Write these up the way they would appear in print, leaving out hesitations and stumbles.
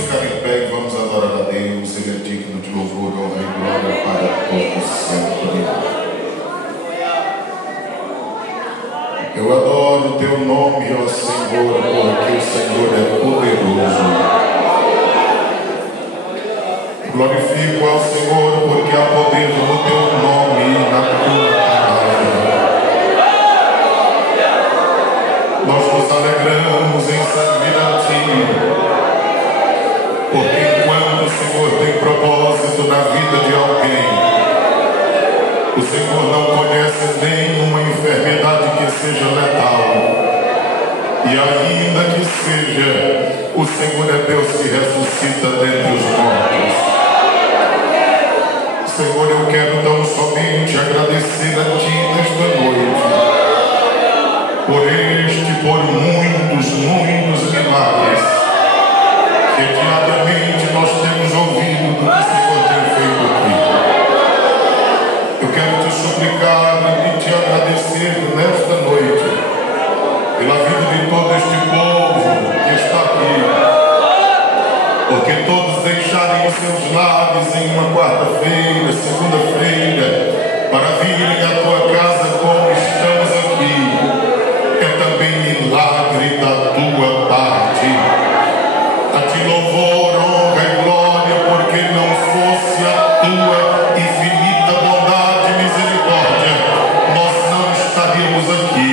ficar em pé e vamos adorar a Deus. Ele é digno de louvor, honra e glória para todos sempre. Eu adoro o teu nome, ó Senhor, porque o Senhor é poderoso. Glorifico ao Senhor, porque há poder no teu nome e na tua palavra. Nós nos alegramos em servir a ti, porque enquanto o Senhor tem propósito na vida de alguém, o Senhor não conhece nenhuma enfermidade que seja letal. E ainda que seja, o Senhor é Deus que ressuscita dentre os mortos. Senhor, eu quero tão somente agradecer a ti nesta noite por muitos milagres que diariamente nós temos ouvido do que o Senhor tem feito aqui. Eu quero te suplicar e te agradecer nesta noite pela vida de todo este povo que está aqui, porque todos deixarem os seus lares em uma quarta-feira, segunda-feira, para virem à tua casa como estamos aqui, é também milagre da tua parte. A ti louvor, honra e glória, porque não fosse a tua infinita bondade e misericórdia, nós não estaríamos aqui.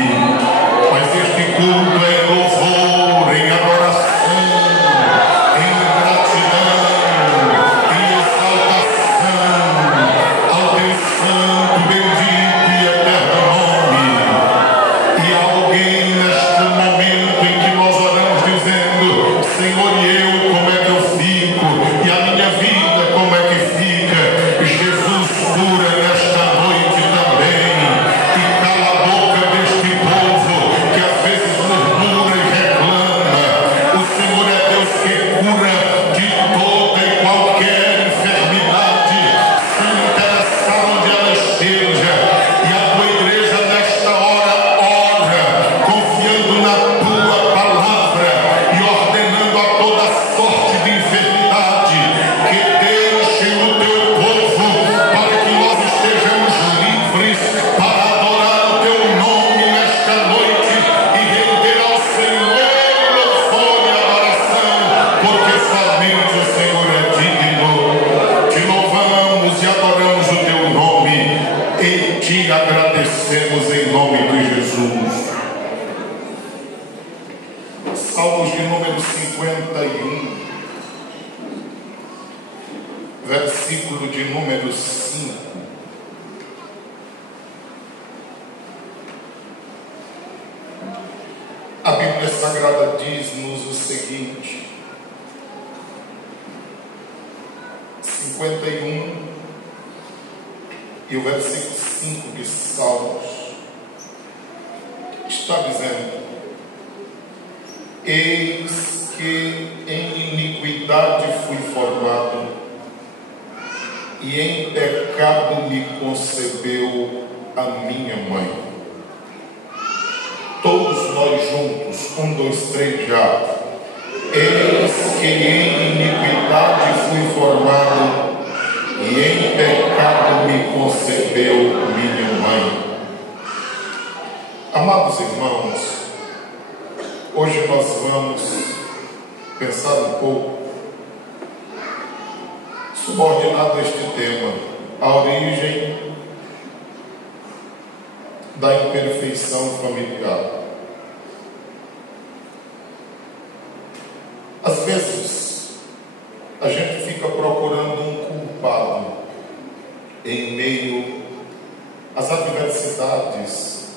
Mas este culto é em louvor, em adoração, em gratidão, em exaltação ao teu santo, bendito e eterno nome. E há alguém neste momento em que nós oramos dizendo: Senhor, e eu como é que eu fico? E a minha vida como é que fica? Jesus, cura nesta noite também e cala a boca deste povo que às vezes murmura e reclama. O Senhor é Deus que cura de toda e qualquer enfermidade, sem interessar onde ela esteja. E a tua igreja nesta hora ora, confiando na tua palavra e ordenando a toda sorte de enfermidade que deixe o teu povo, para que nós estejamos livres para adorar o teu nome nesta noite e render ao Senhor louvor e adoração, porque somente o Senhor é digno. Te louvamos e adoramos o teu nome e te agradecemos em nome de Jesus. Salmos de número 51, versículo de número 5. A Bíblia Sagrada diz-nos o seguinte: 51 e o versículo 5 de Salmos está dizendo: eis que em iniquidade fui formado, e em pecado me concebeu a minha mãe. Todos nós juntos, 1, 2, 3 já. Eis que em iniquidade fui formado, e em pecado me concebeu minha mãe. Amados irmãos, hoje nós vamos pensar um pouco subordinado a este tema: a origem da imperfeição familiar. Às vezes, a gente fica procurando um culpado em meio às adversidades,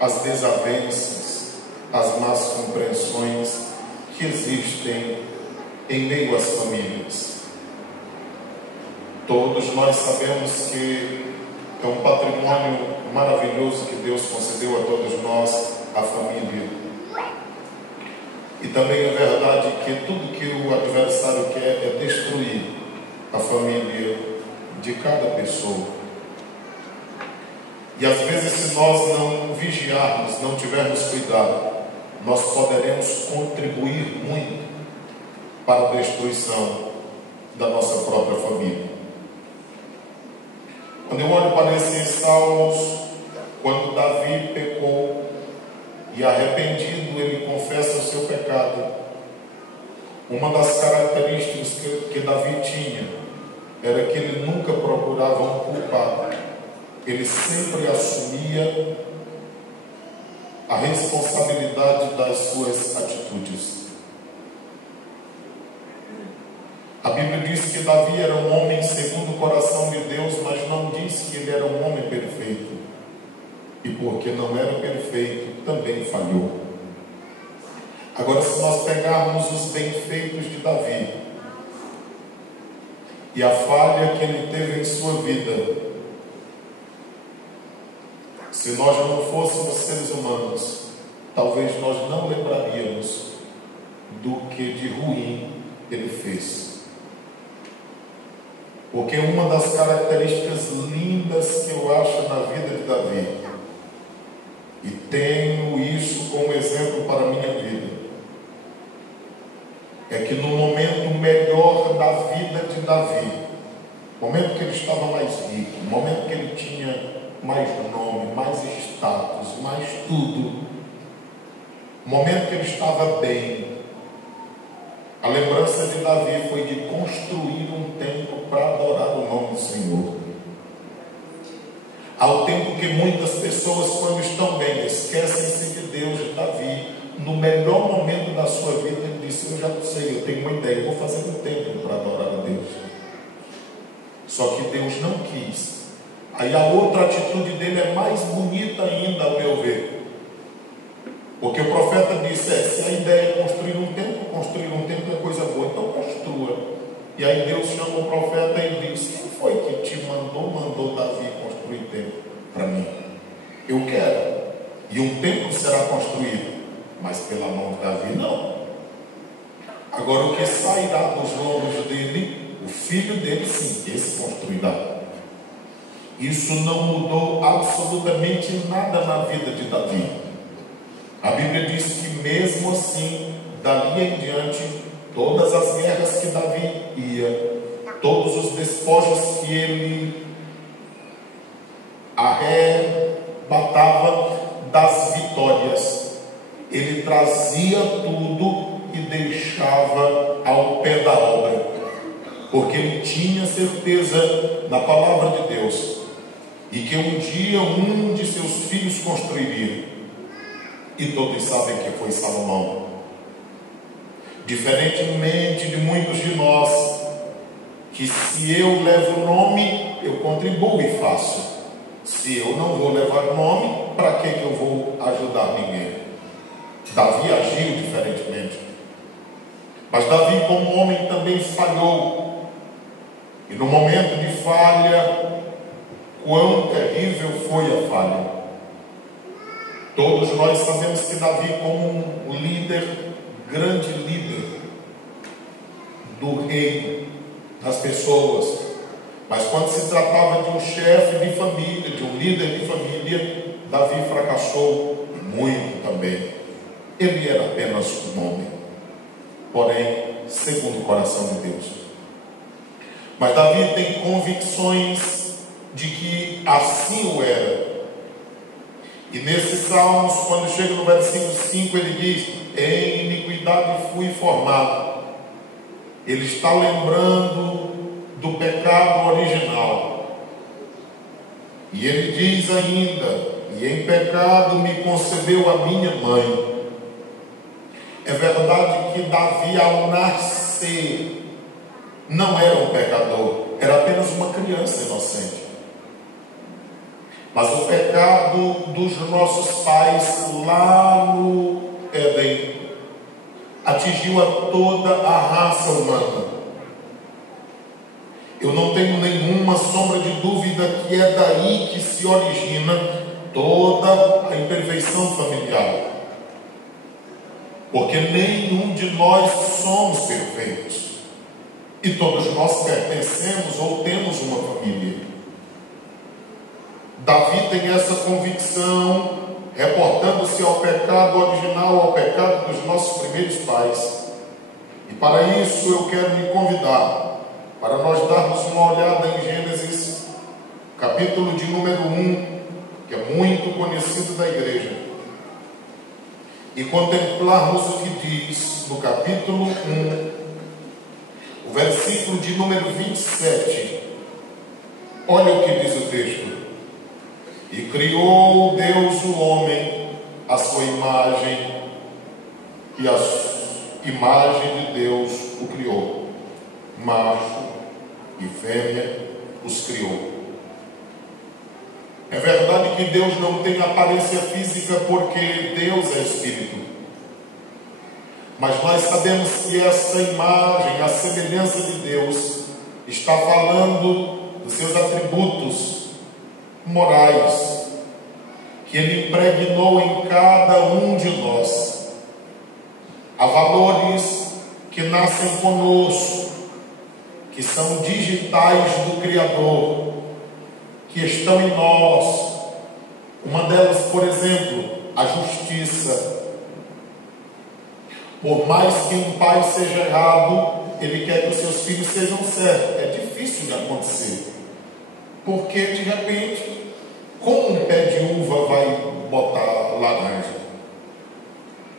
às desavenças, às más compreensões que existem em meio às famílias. Todos nós sabemos que é um patrimônio maravilhoso que Deus concedeu a todos nós, a família. E também é verdade que tudo que o adversário quer é destruir a família de cada pessoa. E às vezes, se nós não vigiarmos, não tivermos cuidado, nós poderemos contribuir muito para a destruição da nossa própria família. Quando eu olho para esses salmos, quando Davi pecou e arrependido ele confessa o seu pecado, uma das características que Davi tinha era que ele nunca procurava um culpado. Ele sempre assumia a responsabilidade das suas atitudes. A Bíblia diz que Davi era um homem segundo o coração de Deus, mas não diz que ele era um homem perfeito. E porque não era perfeito, também falhou. Agora, se nós pegarmos os bem-feitos de Davi e a falha que ele teve em sua vida, se nós não fôssemos seres humanos, talvez nós não lembraríamos do que de ruim ele fez. Porque uma das características lindas que eu acho na vida de Davi, e tenho isso como exemplo para a minha vida, é que no momento melhor da vida de Davi, no momento que ele estava mais rico, no momento que ele tinha mais nome, mais status, mais tudo, no momento que ele estava bem, a lembrança de Davi foi de construir um templo para adorar o nome do Senhor. Ao tempo que muitas pessoas, quando estão bem, esquecem-se de Deus, Davi, no melhor momento da sua vida, ele disse: eu já sei, eu tenho uma ideia, eu vou fazer um templo para adorar a Deus. Só que Deus não quis. Aí a outra atitude dele é mais bonita ainda, ao meu ver. Porque o profeta disse: se a ideia é construir um templo é coisa boa, então construa. E aí Deus chama o profeta e diz: quem foi que te mandou Davi construir templo para mim? Eu quero. E um templo será construído, mas pela mão de Davi não. Agora, o que sairá dos lombos dele, o filho dele sim, esse construirá. Isso não mudou absolutamente nada na vida de Davi. A Bíblia diz que mesmo assim, dali em diante, todas as guerras que Davi ia, todos os despojos que ele arrebatava das vitórias, ele trazia tudo e deixava ao pé da obra, porque ele tinha certeza na palavra de Deus, e que um dia um de seus filhos construiria. E todos sabem que foi Salomão. Diferentemente de muitos de nós, que se eu levo o nome, eu contribuo e faço. Se eu não vou levar o nome, para que eu vou ajudar ninguém? Davi agiu diferentemente. Mas Davi, como homem, também falhou. E no momento de falha, quão terrível foi a falha. Todos nós sabemos que Davi, como um líder, grande líder do reino, das pessoas, mas quando se tratava de um chefe de família, de um líder de família, Davi fracassou muito também. Ele era apenas um homem, porém, segundo o coração de Deus. Mas Davi tem convicções de que assim o era. E nesses salmos, quando chega no versículo 5, ele diz: em iniquidade fui formado. Ele está lembrando do pecado original. E ele diz ainda: e em pecado me concebeu a minha mãe. É verdade que Davi, ao nascer, não era um pecador, era apenas uma criança inocente. Mas o pecado dos nossos pais lá no Éden atingiu a toda a raça humana. Eu não tenho nenhuma sombra de dúvida que é daí que se origina toda a imperfeição familiar. Porque nenhum de nós somos perfeitos. E todos nós pertencemos ou temos uma família. Davi tem essa convicção reportando-se ao pecado original, ao pecado dos nossos primeiros pais. E para isso eu quero me convidar para nós darmos uma olhada em Gênesis, capítulo de número 1, que é muito conhecido da igreja, e contemplarmos o que diz no capítulo 1, o versículo de número 27. Olha o que diz o texto: e criou Deus o homem à sua imagem, e a imagem de Deus o criou, macho e fêmea os criou. É verdade que Deus não tem aparência física, porque Deus é Espírito. Mas nós sabemos que essa imagem, a semelhança de Deus, está falando dos seus atributos morais, que Ele impregnou em cada um de nós. Há valores que nascem conosco, que são digitais do Criador, que estão em nós. Uma delas, por exemplo, a justiça. Por mais que um pai seja errado, ele quer que os seus filhos sejam certos. É difícil de acontecer, porque de repente, como um pé de uva vai botar laranja?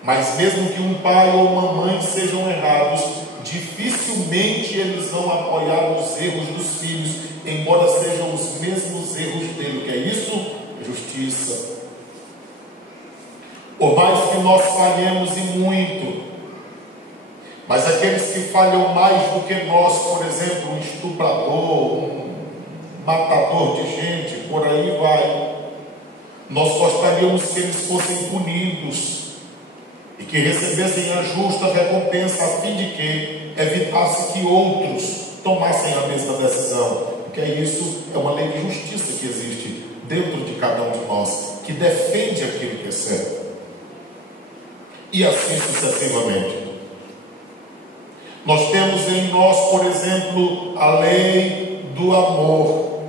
Mas mesmo que um pai ou uma mãe sejam errados, dificilmente eles vão apoiar os erros dos filhos, embora sejam os mesmos erros dele. O que é isso? Justiça. Por mais que nós falhemos e muito, mas aqueles que falham mais do que nós, por exemplo, um estuprador, um matador de gente, por aí vai, nós gostaríamos que eles fossem punidos e que recebessem a justa recompensa, a fim de que evitasse que outros tomassem a mesma decisão. Porque isso é uma lei de justiça que existe dentro de cada um de nós, que defende aquilo que é certo. E assim sucessivamente. Nós temos em nós, por exemplo, a lei do amor.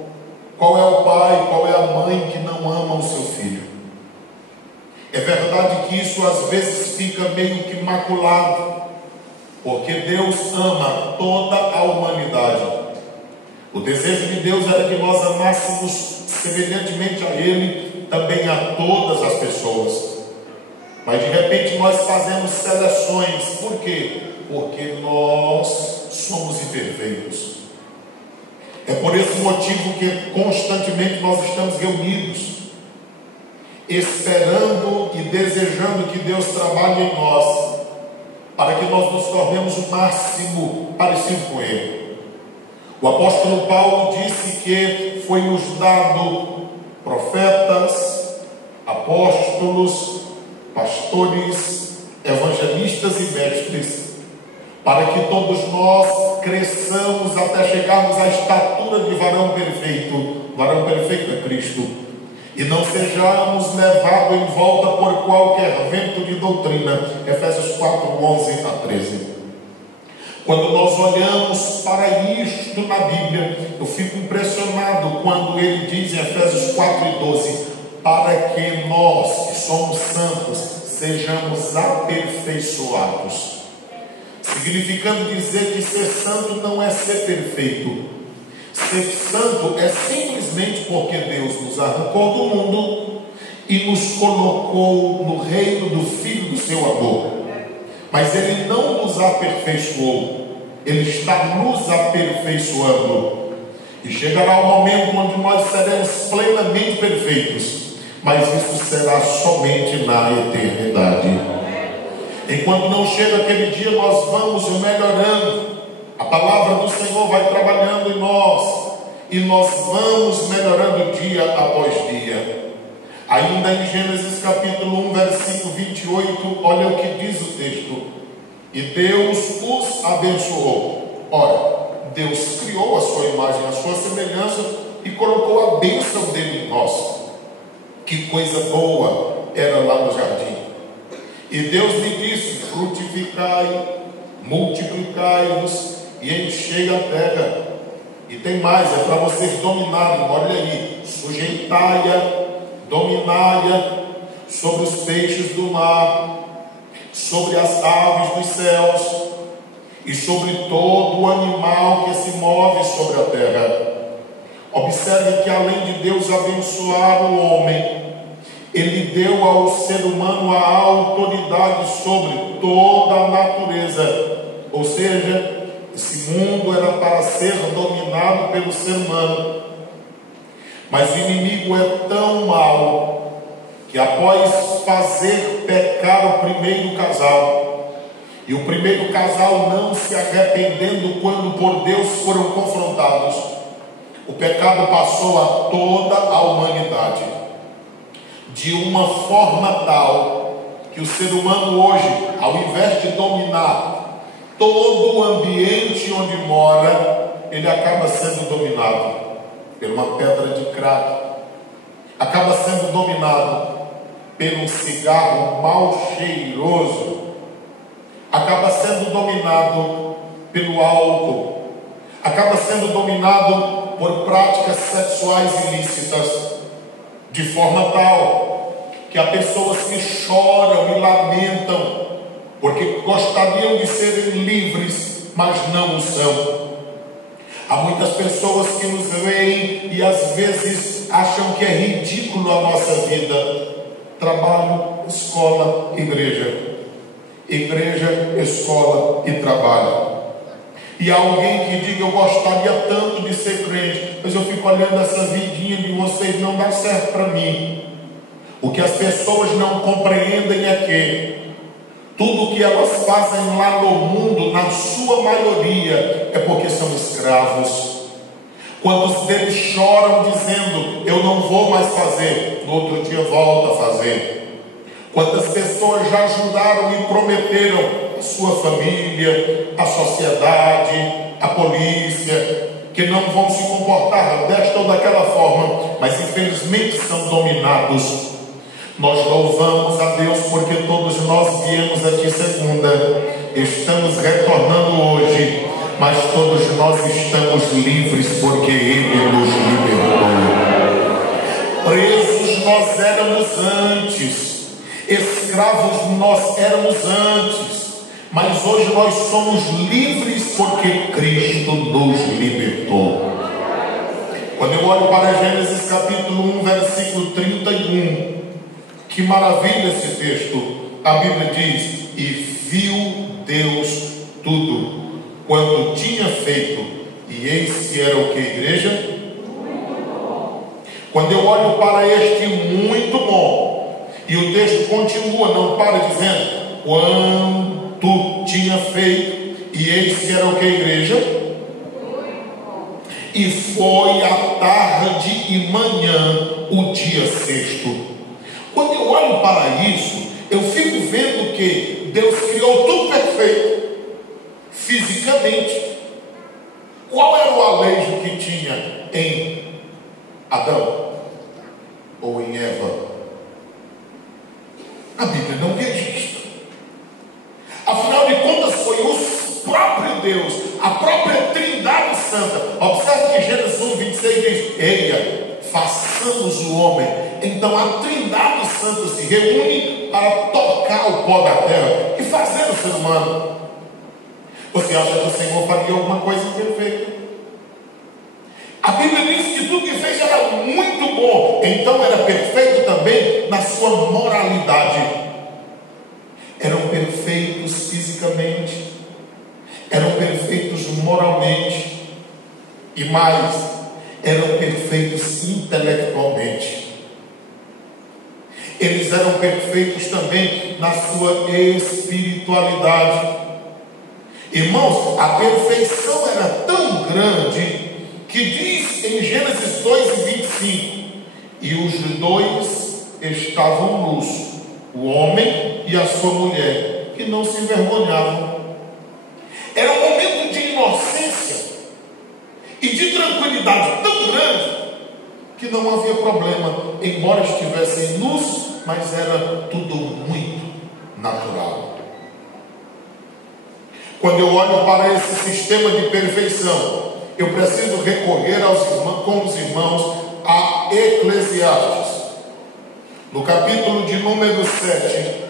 Qual é o pai, qual é a mãe que não ama o seu filho? É verdade que isso às vezes fica meio que maculado, porque Deus ama toda a humanidade. O desejo de Deus era que nós amássemos semelhantemente a Ele também a todas as pessoas. Mas de repente nós fazemos seleções. Por quê? Porque nós somos imperfeitos. É por esse motivo que constantemente nós estamos reunidos, esperando e desejando que Deus trabalhe em nós, para que nós nos tornemos o máximo parecido com Ele. O apóstolo Paulo disse que foi-nos dado profetas, apóstolos, pastores, evangelistas e mestres, para que todos nós cresçamos até chegarmos à estatura de varão perfeito é Cristo, e não sejamos levados em volta por qualquer vento de doutrina. Efésios 4, 11 a 13. Quando nós olhamos para isto na Bíblia, eu fico impressionado quando ele diz em Efésios 4 e 12, para que nós, que somos santos, sejamos aperfeiçoados. Significando dizer que ser santo não é ser perfeito. Ser santo é simplesmente porque Deus nos arrancou do mundo e nos colocou no reino do Filho do seu amor. Mas Ele não nos aperfeiçoou, Ele está nos aperfeiçoando. E chegará o momento onde nós seremos plenamente perfeitos, mas isso será somente na eternidade. Enquanto não chega aquele dia, nós vamos melhorando. A palavra do Senhor vai trabalhando em nós, e nós vamos melhorando dia após dia. Ainda em Gênesis capítulo 1, versículo 28, olha o que diz o texto: e Deus os abençoou. Ora, Deus criou a sua imagem, a sua semelhança, e colocou a bênção dele em nós. Que coisa boa era lá no jardim. E Deus lhe disse: frutificai, multiplicai-vos e enchei a terra. E tem mais, é para vocês dominarem. Olha aí: sujeitai-a, dominai-a, sobre os peixes do mar, sobre as aves dos céus e sobre todo o animal que se move sobre a terra. Observe que além de Deus abençoar o homem, Ele deu ao ser humano a autoridade sobre toda a natureza. Ou seja, esse mundo era para ser dominado pelo ser humano. Mas o inimigo é tão mau que após fazer pecar o primeiro casal, e o primeiro casal não se arrependendo quando por Deus foram confrontados, o pecado passou a toda a humanidade, de uma forma tal que o ser humano hoje, ao invés de dominar todo o ambiente onde mora, ele acaba sendo dominado por uma pedra de crack, acaba sendo dominado pelo cigarro mal cheiroso, acaba sendo dominado pelo álcool, acaba sendo dominado por práticas sexuais ilícitas, de forma tal que há pessoas que choram e lamentam porque gostariam de serem livres, mas não o são. Há muitas pessoas que nos veem e às vezes acham que é ridículo a nossa vida. Trabalho, escola, igreja. Igreja, escola e trabalho. E há alguém que diga: eu gostaria tanto de ser crente, mas eu fico olhando essa vidinha de vocês, não dá certo para mim. O que as pessoas não compreendem é que tudo que elas fazem lá no mundo, na sua maioria, é porque são escravos. Quantos deles choram dizendo: eu não vou mais fazer, no outro dia volta a fazer. Quantas pessoas já ajudaram e prometeram a sua família, a sociedade, a polícia, que não vão se comportar desta ou daquela forma, mas infelizmente são dominados. Nós louvamos a Deus porque todos nós viemos aqui segunda, estamos retornando hoje, mas todos nós estamos livres porque Ele nos libertou. Presos nós éramos antes, escravos nós éramos antes, mas hoje nós somos livres porque Cristo nos libertou. Quando eu olho para Gênesis capítulo 1, versículo 31, que maravilha esse texto. A Bíblia diz: e viu Deus tudo quanto tinha feito, e eis que era o que, igreja? Muito bom. Quando eu olho para este muito bom, e o texto continua, não para, dizendo: quanto tinha feito, e eis que era o que, igreja? E foi à tarde e manhã o dia sexto. Quando eu olho para isso, eu fico vendo que Deus criou tudo perfeito, fisicamente. Qual era o alejo que tinha em Adão ou em Eva? A Bíblia não registra. Afinal de contas, foi o próprio Deus, a própria Trindade Santa. Observe que Gênesis 1, 26 diz: eia, façamos o homem. Então a Trindade Santa se reúne para tocar o pó da terra e fazer o ser humano. Você acha que o Senhor faria alguma coisa imperfeita? A Bíblia diz que tudo que fez era muito bom, então era perfeito também na sua moralidade. Eram perfeitos fisicamente, eram perfeitos moralmente, e mais, eram perfeitos intelectualmente. Eles eram perfeitos também na sua espiritualidade. Irmãos, a perfeição era tão grande que diz em Gênesis 2:25: e os dois estavam nus, o homem e a sua mulher, e não se envergonhavam. Era um momento de inocência e de tranquilidade tão grande que não havia problema, embora estivessem nus, mas era tudo muito natural. Quando eu olho para esse sistema de perfeição, eu preciso recorrer com os irmãos a Eclesiastes. no capítulo de número 7,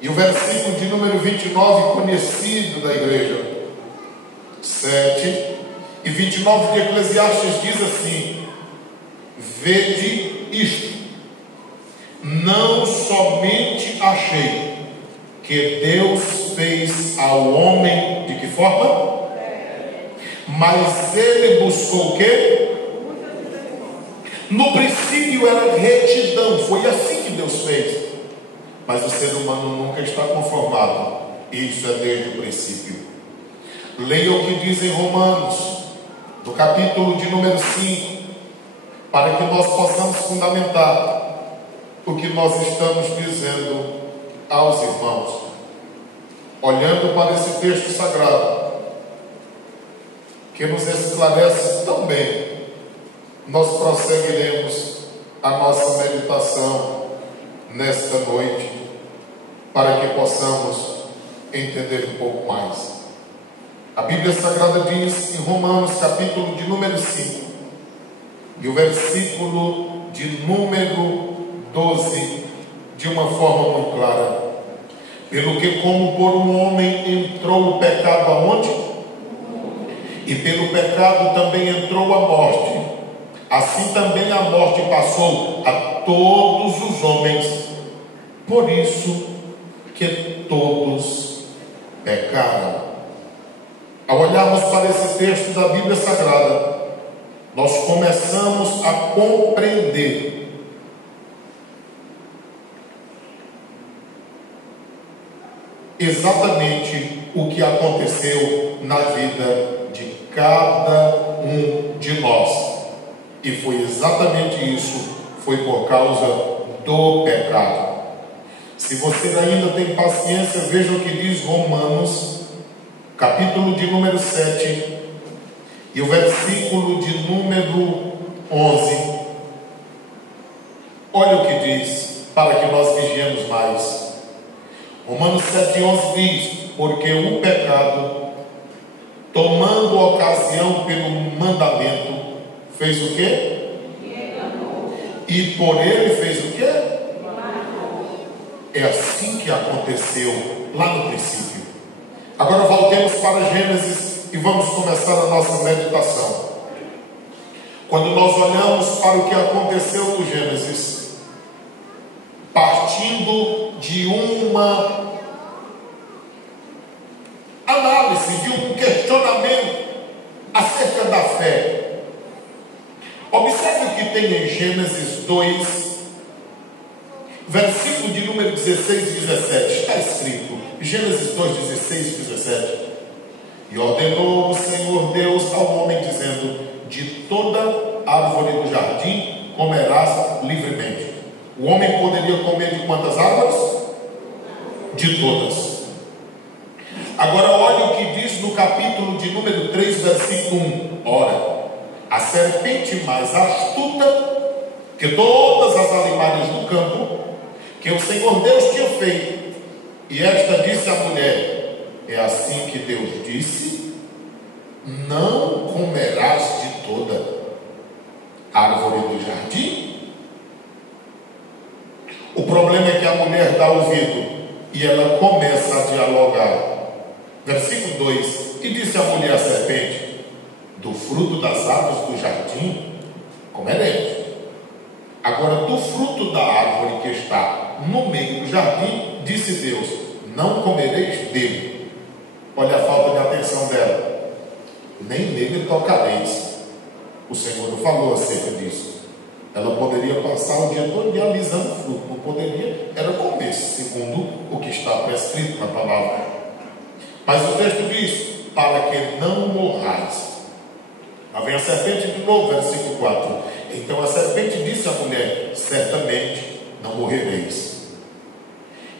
e o versículo de número 29, conhecido da igreja. 7 e 29 de Eclesiastes diz assim: vede isto, não somente achei que Deus fez ao homem de que forma? Mas ele buscou o quê? No princípio era retidão, foi assim que Deus fez. Mas o ser humano nunca está conformado. Isso é desde o princípio. Leia o que diz em Romanos, no capítulo de número 5, para que nós possamos fundamentar o que nós estamos dizendo aos irmãos. Olhando para esse texto sagrado, que nos esclarece tão bem, nós prosseguiremos a nossa meditação nesta noite, para que possamos entender um pouco mais. A Bíblia Sagrada diz em Romanos, capítulo de número 5, e o versículo de número 12, de uma forma muito clara: pelo que como por um homem entrou o pecado aonde? E pelo pecado também entrou a morte, assim também a morte passou a todos os homens, por isso que todos pecaram. Ao olharmos para esse texto da Bíblia Sagrada, nós começamos a compreender exatamente o que aconteceu na vida de cada um de nós. E foi exatamente isso, foi por causa do pecado. Se você ainda tem paciência, veja o que diz Romanos, capítulo de número 7, e o versículo de número 11. Olha o que diz, para que nós vigiemos mais. Romanos 7,11 diz: porque o pecado, tomando ocasião pelo mandamento, fez o quê? E por ele fez o quê? É assim que aconteceu lá no princípio. Agora voltemos para Gênesis e vamos começar a nossa meditação. Quando nós olhamos para o que aconteceu no Gênesis, partindo de uma análise, de um questionamento acerca da fé, observe o que tem em Gênesis 2, versículo de número 16 e 17, está escrito, Gênesis 2, 16 e 17: e ordenou o Senhor Deus ao homem, dizendo: de toda árvore do jardim comerás livremente. O homem poderia comer de quantas árvores? De todas. Agora olhe o que diz no capítulo de número 3, versículo 1. Ora, a serpente mais astuta que todas as animais do campo que o Senhor Deus tinha feito, e esta disse à mulher: é assim que Deus disse: não comerás de toda árvore do jardim. O problema é que a mulher dá ouvido e ela começa a dialogar. Versículo 2: e disse a mulher à serpente: do fruto das árvores do jardim comeremos. Agora, do fruto da árvore que está no meio do jardim, disse Deus: não comereis dele. Olha a falta de atenção dela. Nem nele tocareis. O Senhor não falou acerca disso. Ela poderia passar o dia todo analisando o fruto, não poderia, era comer, segundo o que está prescrito na palavra. Mas o texto diz: para que não morrais. Lá vem a serpente de novo, versículo 4. Então a serpente disse à mulher: certamente não morrereis.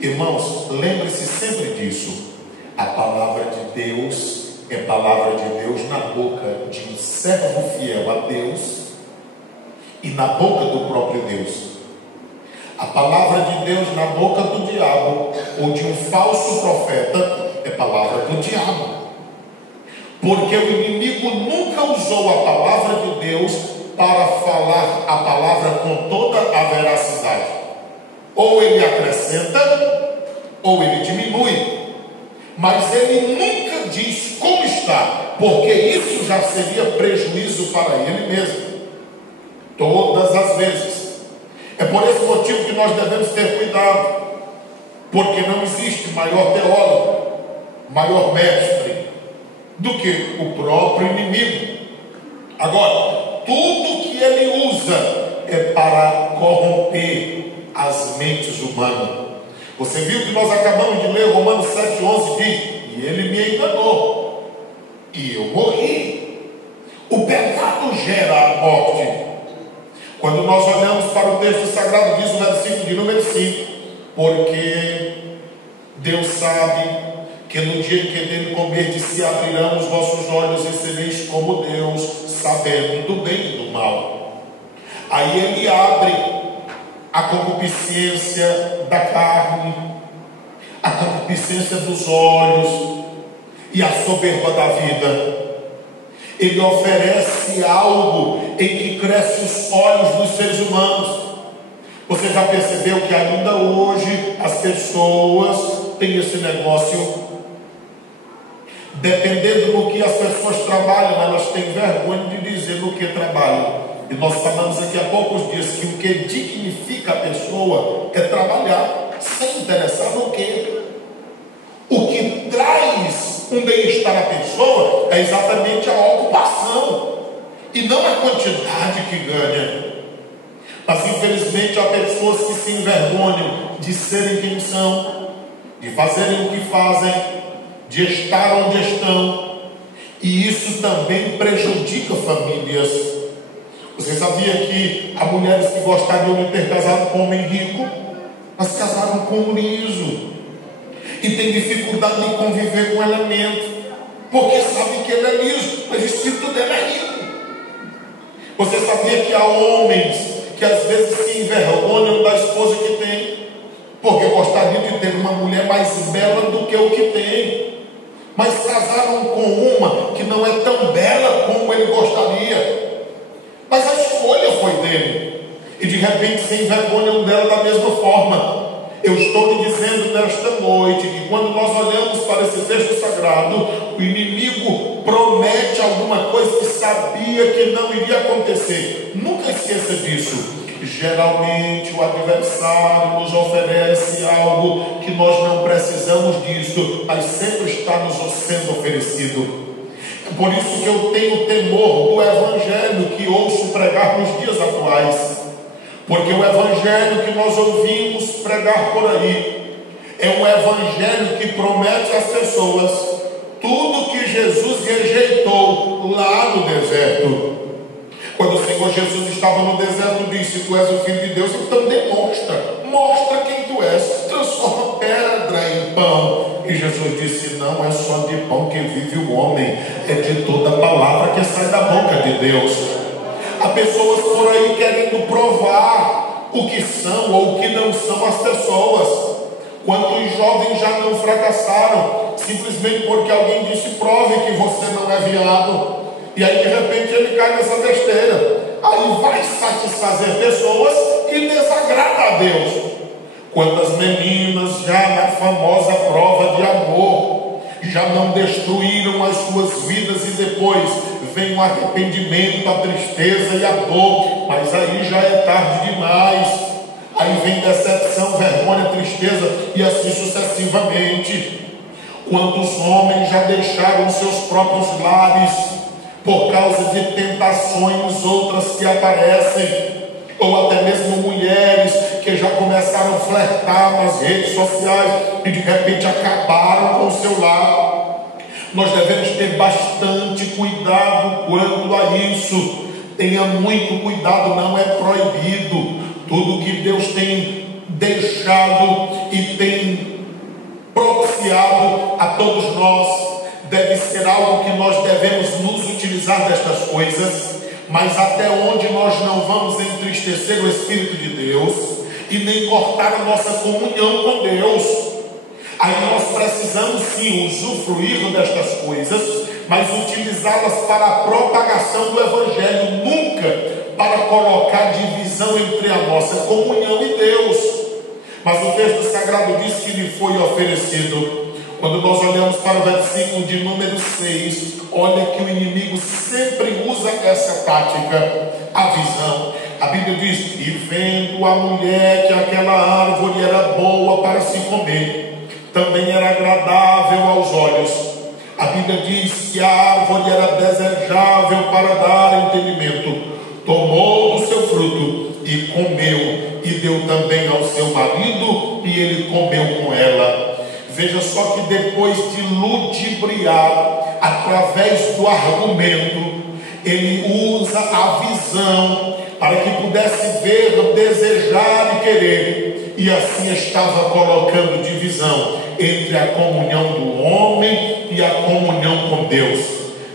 Irmãos, lembre-se sempre disso. A palavra de Deus é palavra de Deus na boca de um servo fiel a Deus e na boca do próprio Deus. A palavra de Deus na boca do diabo ou de um falso profeta é palavra do diabo. Porque o inimigo nunca usou a palavra de Deus para falar a palavra com toda a veracidade. Ou ele acrescenta, ou ele diminui. Mas ele nunca diz como está, porque isso já seria prejuízo para ele mesmo. Todas as vezes. É por esse motivo que nós devemos ter cuidado, porque não existe maior teólogo, maior mestre do que o próprio inimigo. Agora, tudo que ele usa é para corromper as mentes humanas. Você viu que nós acabamos de ler Romanos 7,11 diz: e ele me enganou, e eu morri. O pecado gera a morte. Quando nós olhamos para o texto sagrado, diz o versículo de número 5: porque Deus sabe que no dia em que dele comerdes se abrirão os vossos olhos e sereis como Deus, sabendo do bem e do mal. Aí ele abre a concupiscência da carne, a concupiscência dos olhos e a soberba da vida. Ele oferece algo em que cresce os olhos dos seres humanos. Você já percebeu que ainda hoje as pessoas têm esse negócio? Dependendo do que as pessoas trabalham, elas têm vergonha de dizer no que trabalham. E nós falamos aqui há poucos dias que o que dignifica a pessoa é trabalhar, sem interessar no que. O que traz um bem-estar à pessoa é exatamente a ocupação, e não a quantidade que ganha. Mas infelizmente há pessoas que se envergonham de serem quem são, de fazerem o que fazem, de estar onde estão, e isso também prejudica famílias. Você sabia que há mulheres que gostariam de ter casado com um homem rico, mas casaram com um liso, e tem dificuldade de conviver com o elemento, porque sabe que ele é liso, mas o espírito dele é rico. Você sabia que há homens que às vezes se envergonham da esposa que tem, porque gostariam de ter uma mulher mais bela do que o que tem, mas casaram com uma que não é tão bela como ele gostaria, mas a escolha foi dele, e de repente se envergonham dela da mesma forma. Eu estou lhe dizendo nesta noite que quando nós olhamos para esse texto sagrado, o inimigo promete alguma coisa que sabia que não iria acontecer. Nunca esqueça disso. Geralmente o adversário nos oferece algo que nós não precisamos disso, mas sempre está nos sendo oferecido. É por isso que eu tenho temor do evangelho que ouço pregar nos dias atuais. Porque o evangelho que nós ouvimos pregar por aí é um evangelho que promete às pessoas tudo que Jesus rejeitou lá no deserto. Quando o Senhor Jesus estava no deserto, disse: tu és o Filho de Deus, então mostra quem tu és, transforma pedra em pão. E Jesus disse: não é só de pão que vive o homem, é de toda palavra que sai da boca de Deus. Há pessoas por aí querendo provar o que são ou o que não são as pessoas. Quantos jovens já não fracassaram simplesmente porque alguém disse: prove que você não é viado, e aí de repente ele cai nessa besteira. Aí vai satisfazer pessoas e desagrada a Deus. Quantas meninas já na famosa prova de amor já não destruíram as suas vidas e depois vem o arrependimento, a tristeza e a dor, mas aí já é tarde demais. Aí vem decepção, vergonha, tristeza e assim sucessivamente. Quantos homens já deixaram seus próprios lares por causa de tentações outras que aparecem, ou até mesmo mulheres que já começaram a flertar nas redes sociais e de repente acabaram com o seu lar. Nós devemos ter bastante cuidado quanto a isso. Tenha muito cuidado, não é proibido. Tudo que Deus tem deixado e tem propiciado a todos nós deve ser algo que nós devemos nos utilizar destas coisas, mas até onde nós não vamos entristecer o Espírito de Deus e nem cortar a nossa comunhão com Deus. Aí nós precisamos sim usufruir destas coisas, mas utilizá-las para a propagação do Evangelho, nunca para colocar divisão entre a nossa comunhão e Deus. Mas o texto sagrado diz que lhe foi oferecido. Quando nós olhamos para o versículo de número 6, olha que o inimigo sempre usa essa tática, a visão. A Bíblia diz: e vendo a mulher que aquela árvore era boa para se comer, também era agradável aos olhos. A Bíblia diz que a árvore era desejável para dar entendimento. Tomou do seu fruto e comeu, e deu também ao seu marido, e ele comeu com ela. Veja só que depois de ludibriar através do argumento, ele usa a visão para que pudesse ver, desejar e querer, e assim estava colocando divisão entre a comunhão do homem e a comunhão com Deus.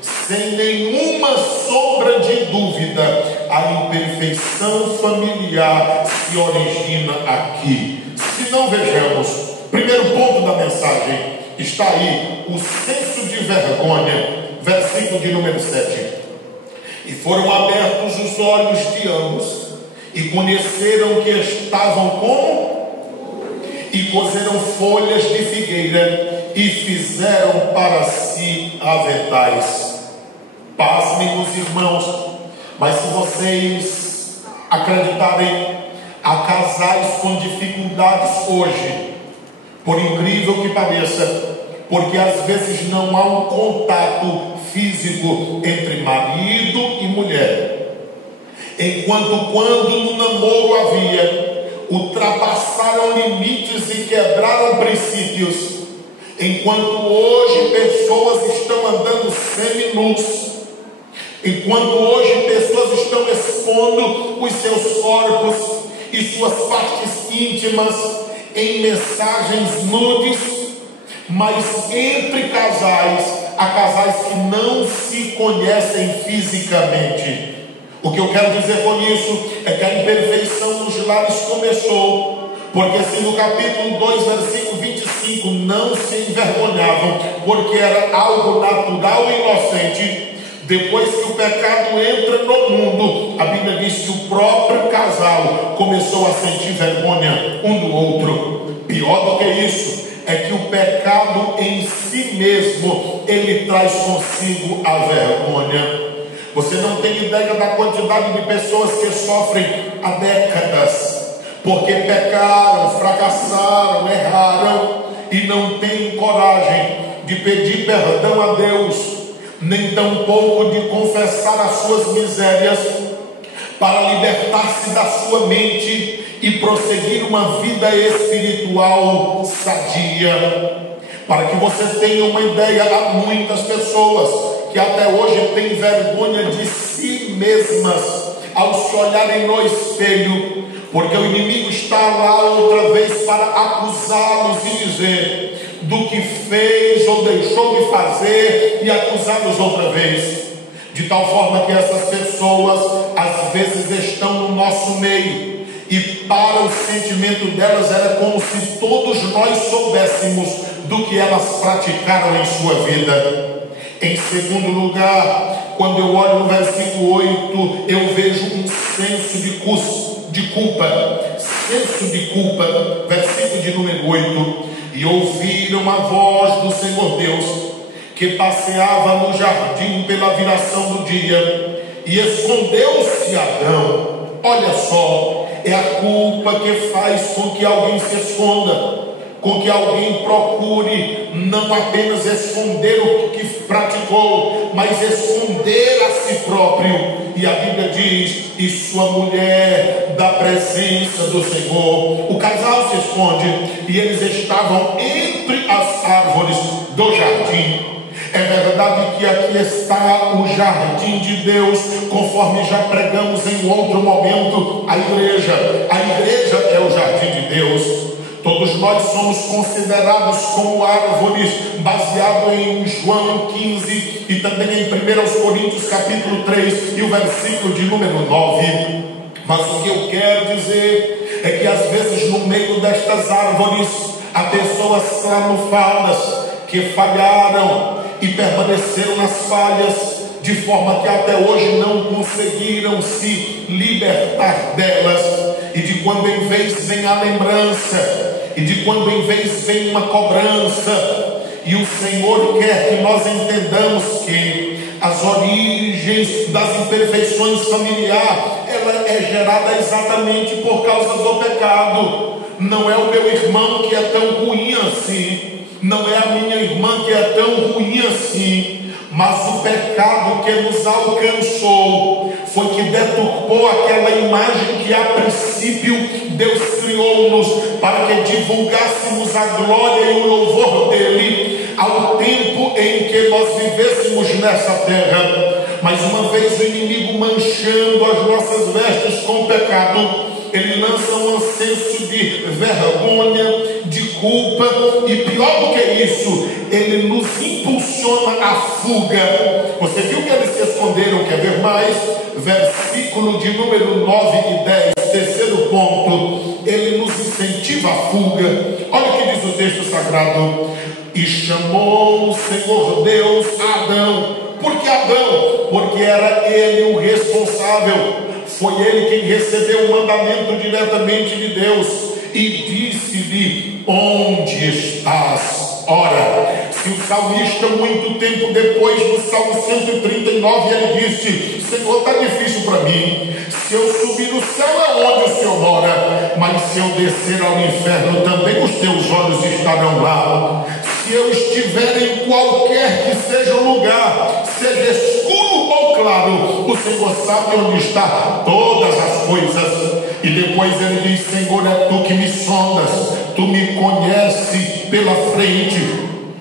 Sem nenhuma sombra de dúvida, a imperfeição familiar se origina aqui. Se não, vejamos, primeiro ponto da mensagem, está aí o senso de vergonha, versículo de número 7. E foram abertos os olhos de ambos, e conheceram que estavam como? E cozeram folhas de figueira, e fizeram para si aventais. Pasmem, meus irmãos, mas se vocês acreditarem, há casais com dificuldades hoje, por incrível que pareça, porque às vezes não há um contato físico entre marido e mulher. Enquanto quando no namoro havia, ultrapassaram limites e quebraram princípios, enquanto hoje pessoas estão andando seminus, enquanto hoje pessoas estão expondo os seus corpos e suas partes íntimas em mensagens nudes, mas entre casais, há casais que não se conhecem fisicamente. O que eu quero dizer com isso é que a imperfeição nos lares começou, porque assim no capítulo 2, versículo 25, não se envergonhavam, porque era algo natural e inocente. Depois que o pecado entra no mundo, a Bíblia diz que o próprio casal começou a sentir vergonha um do outro. Pior do que isso, é que o pecado em si mesmo, ele traz consigo a vergonha. Você não tem ideia da quantidade de pessoas que sofrem há décadas, porque pecaram, fracassaram, erraram, e não têm coragem de pedir perdão a Deus, nem tampouco de confessar as suas misérias, para libertar-se da sua mente e prosseguir uma vida espiritual sadia. Para que você tenha uma ideia, há muitas pessoas que até hoje têm vergonha de si mesmas ao se olharem no espelho, porque o inimigo está lá outra vez para acusá-los e dizer do que fez ou deixou de fazer, e acusá-los outra vez, de tal forma que essas pessoas às vezes estão no nosso meio, e para o sentimento delas era como se todos nós soubéssemos do que elas praticaram em sua vida. Em segundo lugar, quando eu olho no versículo 8, eu vejo um senso de culpa, senso de culpa, versículo de número 8. E ouviram a voz do Senhor Deus, que passeava no jardim pela viração do dia, e escondeu-se Adão. Olha só, é a culpa que faz com que alguém se esconda, com que alguém procure não apenas esconder o que praticou, mas esconder a si próprio. E a Bíblia diz: e sua mulher da presença do Senhor. O casal se esconde, e eles estavam entre as árvores do jardim. É verdade que aqui está o jardim de Deus, conforme já pregamos em outro momento, a igreja é o jardim de Deus. Todos nós somos considerados como árvores, baseado em João 15 e também em 1 Coríntios capítulo 3 e o versículo de número 9. Mas o que eu quero dizer é que às vezes no meio destas árvores há pessoas clamufadas que falharam e permaneceram nas falhas, de forma que até hoje não conseguiram se libertar delas, e de quando em vez vem a lembrança, e de quando em vez vem uma cobrança. E o Senhor quer que nós entendamos que as origens das imperfeições familiares, ela é gerada exatamente por causa do pecado. Não é o meu irmão que é tão ruim assim, não é a minha irmã que é tão ruim assim, mas o pecado que nos alcançou foi que deturpou aquela imagem que a princípio Deus criou-nos para que divulgássemos a glória e o louvor dele ao tempo em que nós vivêssemos nessa terra. Mas uma vez o inimigo manchando as nossas vestes com pecado, ele lança um senso de vergonha, de culpa, e pior do que isso, ele nos impulsiona à fuga. Você viu que eles se esconderam? Quer ver mais? Versículo de número 9 e 10, terceiro ponto, ele nos incentiva à fuga. Olha o que diz o texto sagrado: e chamou o Senhor Deus a Adão. Por que Adão? Porque era ele o responsável. Foi ele quem recebeu o mandamento diretamente de Deus, e disse-lhe: onde estás? Ora, se o salmista, muito tempo depois, no Salmo 139, ele disse: Senhor, está difícil para mim. Se eu subir no céu, é onde o Senhor mora, mas se eu descer ao inferno, também os teus olhos estarão lá. Se eu estiver em qualquer que seja o lugar, seja escuro ou claro, o Senhor sabe onde está todas as coisas. E depois ele diz: Senhor, é tu que me sondas, tu me conheces pela frente,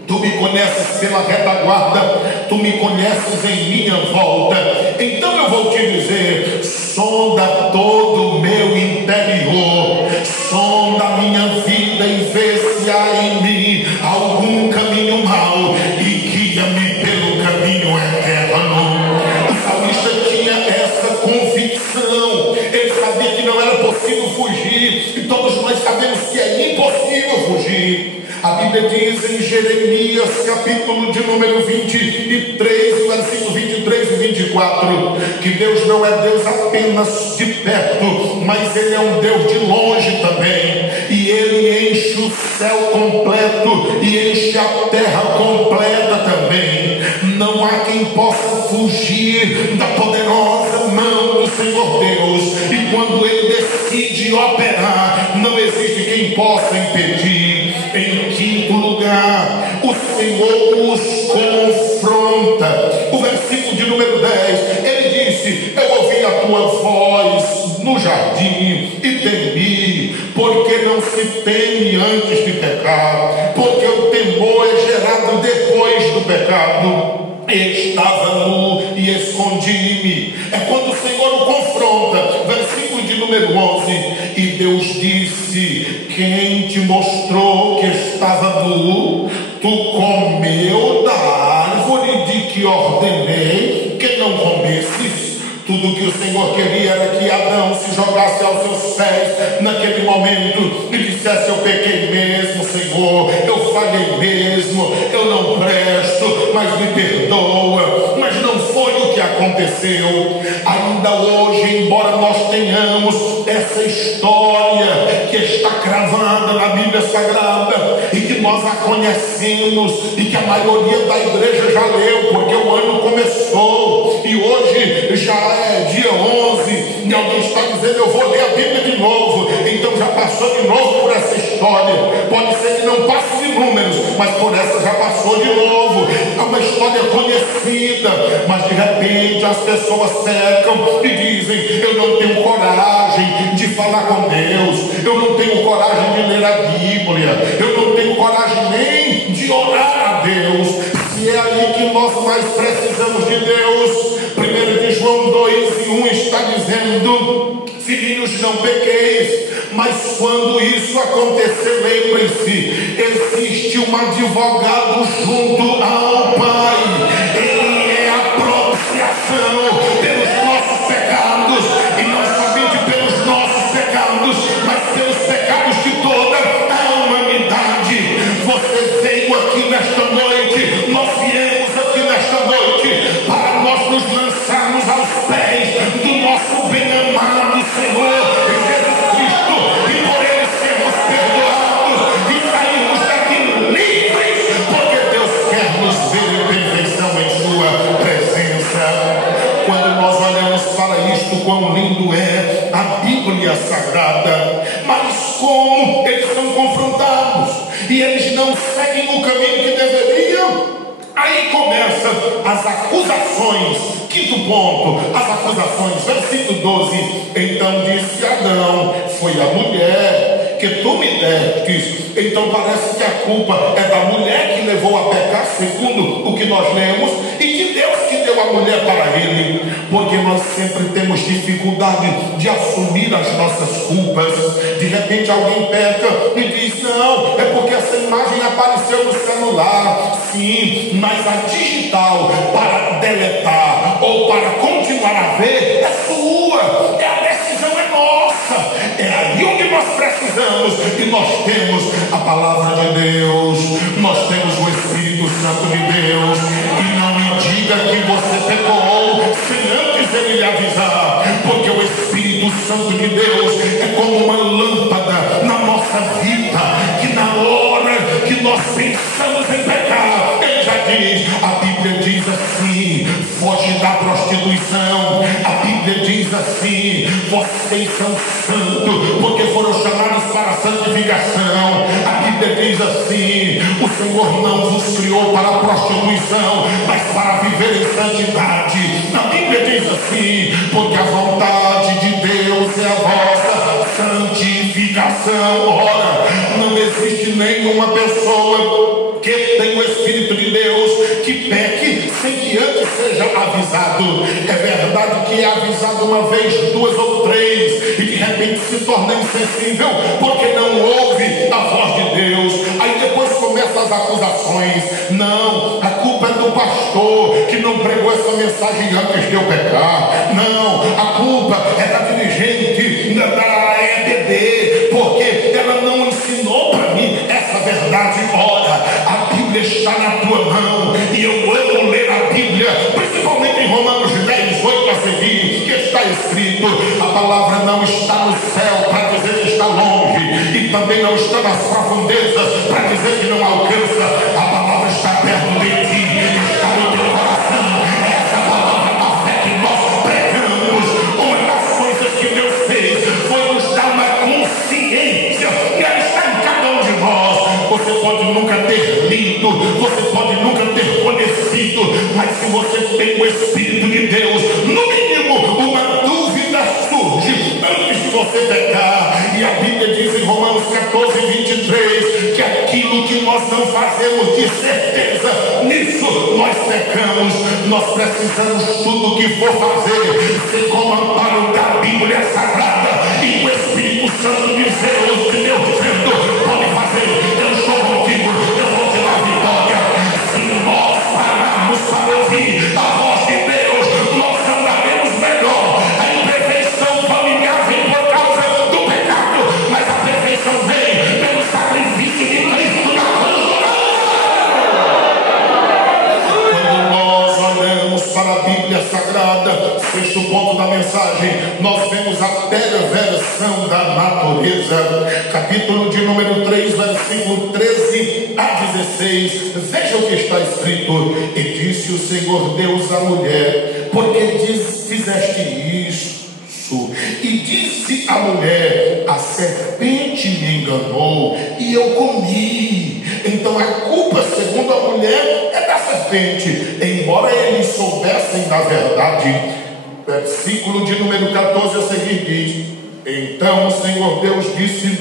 tu me conheces pela retaguarda, tu me conheces em minha volta. Então eu vou te dizer: sonda todo o meu interior, sonda a minha vida e vê se há em mim algum caminho mau e guia-me pelo caminho eterno. O salmista tinha essa convicção, ele sabia que não era possível fugir, e todos nós sabemos que é impossível fugir. A Bíblia diz em Jeremias, capítulo de número 23, versículo 23 e 24, que Deus não é Deus apenas de perto, mas Ele é um Deus de longe também. E Ele enche o céu completo e enche a terra completa também. Não há quem possa fugir da poderosa mão do Senhor Deus. E quando Ele decide operar, não existe quem possa impedir. Em quinto lugar, o Senhor os confronta. O versículo de número 10, ele disse: eu ouvi a tua voz no jardim e temi, porque não se teme antes de pecar, porque o temor é gerado depois do pecado. Estava nu e escondi-me. É quando o Senhor o confronta. Versículo de número 11: e Deus disse: quem te mostrou que estava nu? Tu comeu da árvore de que ordenei que não comesses? Tudo que o Senhor queria era que Adão se jogasse aos seus pés naquele momento e dissesse: eu pequei mesmo, Senhor, eu falhei mesmo, eu não presto, mas me perdoa. Mas não foi o que aconteceu. Ainda hoje, embora nós tenhamos essa história que está cravada na Bíblia Sagrada e que nós a conhecemos e que a maioria da igreja já leu, porque o ano começou e hoje já é dia 11 e alguém está dizendo: eu vou ler a Bíblia de novo. Então já passou de novo por essa história. Pode ser que não passe de números, mas por essa já passou de novo. É uma história conhecida, mas de repente as pessoas secam e dizem: eu não tenho coragem de falar com Deus, eu não tenho coragem de ler a Bíblia, eu não tenho coragem nem de orar a Deus. Se é aí que nós mais precisamos de Deus, 1 João 2:1 está dizendo: filhinhos, não pequeis. Mas quando isso acontecer, lembrem-se, existe um advogado junto ao Pai. Ele é a propiciação pelos nossos pecados, e não somente pelos nossos pecados, mas pelos pecados de toda a humanidade. Você veio aqui nesta noite, nós viemos aqui nesta noite para nós nos eles não seguem o caminho que deveriam. Aí começam as acusações. Quinto ponto, as acusações, versículo 12. Então disse Adão: foi a mulher que tu me destes. Então parece que a culpa é da mulher que levou a pecar, segundo o que nós lemos, e de Deus que deu a mulher para ele. Porque nós sempre temos dificuldade de assumir as nossas culpas. De repente alguém peca e diz: não, é porque essa imagem apareceu no celular. Sim, mas a digital para deletar ou para continuar a ver é sua. A decisão é nossa. É aí onde nós precisamos. E nós temos a palavra de Deus, nós temos o Espírito Santo de Deus. E não me diga que você pecou sem antes ele lhe avisar, porque o Espírito Santo de Deus é como uma lâmpada na nossa vida, que na hora que nós pensamos em pecar, ele já diz. A Bíblia diz assim: foge da prostituição. A Bíblia diz assim: vocês são santos porque foram chamados para a santificação. A Bíblia diz assim: o Senhor não vos criou para a prostituição, mas para viver em santidade. A Bíblia diz assim: porque a vontade de Deus é a vossa santificação. Ora, não existe nenhuma pessoa que tem o Espírito de Deus que peque sem que antes seja avisado. É verdade que é avisado uma vez, duas ou três, e de repente se torna insensível porque não ouve a voz de Deus. Aí depois começam as acusações. Não, a culpa é do pastor que não pregou essa mensagem antes de eu pecar. Não, a culpa é da dirigente da EBD, porque ela não ensinou para mim essa verdade. Ora, a Bíblia está na tua mão, e eu amo ler a Bíblia, principalmente em Romanos 10, 8 a seguir, que está escrito: a palavra não está no céu para dizer que está longe, e também não está nas profundezas para dizer que não alcança. A palavra está perto de ti, está no teu coração. Essa palavra da fé que nós pregamos, uma das coisas que Deus fez foi nos dar uma consciência, e ela está em cada um de nós. Você pode nunca ter lido, você pode nunca ter conhecido, mas se você tem o Espírito de Deus, no mínimo uma dúvida surge antes de você pecar. E a Bíblia diz em Romanos 14, 23, que aquilo que nós não fazemos de certeza, nisso nós pecamos. Nós precisamos tudo que for fazer ser com o amparo da Bíblia Sagrada e o Espírito Santo de Deus dizendo: pode fazer, eu estou contigo, eu vou te dar vitória. Se nós pararmos para ouvir a voz de Deus, nós andaremos melhor. A imperfeição familiar vem por causa do pecado, mas a perfeição vem pelo sacrifício de Cristo na cruz. Quando nós olhamos para a Bíblia Sagrada, sexto ponto da mensagem, nós vemos a perversão da natureza. Capítulo de número 3, versículo 13 a 16. Veja o que está escrito: e disse o Senhor Deus à mulher: por que fizeste isso? E disse a mulher: a serpente me enganou e eu comi. Então a culpa, segundo a mulher, é da serpente, embora eles soubessem da verdade. Versículo de número 14 a seguir diz: então o Senhor Deus disse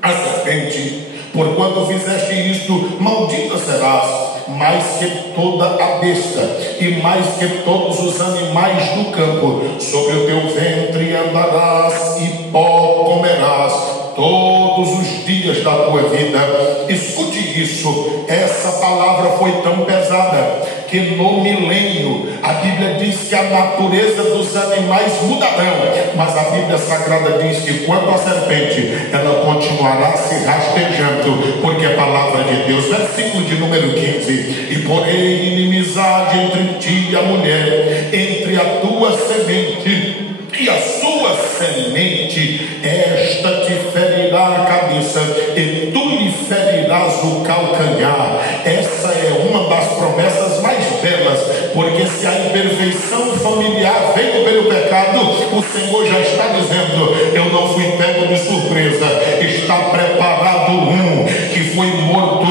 à serpente: porquanto fizeste isto, maldita serás, mais que toda a besta e mais que todos os animais do campo. Sobre o teu ventre andarás e pó comerás todos os dias da tua vida. Escute isso, essa palavra foi tão pesada que no milênio a Bíblia diz que a natureza dos animais mudarão, mas a Bíblia Sagrada diz que quanto à serpente, ela continuará se rastejando, porque a palavra de Deus. Versículo de número 15: e porém inimizade entre ti e a mulher, entre a tua semente e a sua semente, esta te ferirá a cabeça e tu lhe ferirás o calcanhar. Essa é uma das promessas mais belas, porque se a imperfeição familiar veio pelo pecado, o Senhor já está dizendo: eu não fui pego de surpresa, está preparado um que foi morto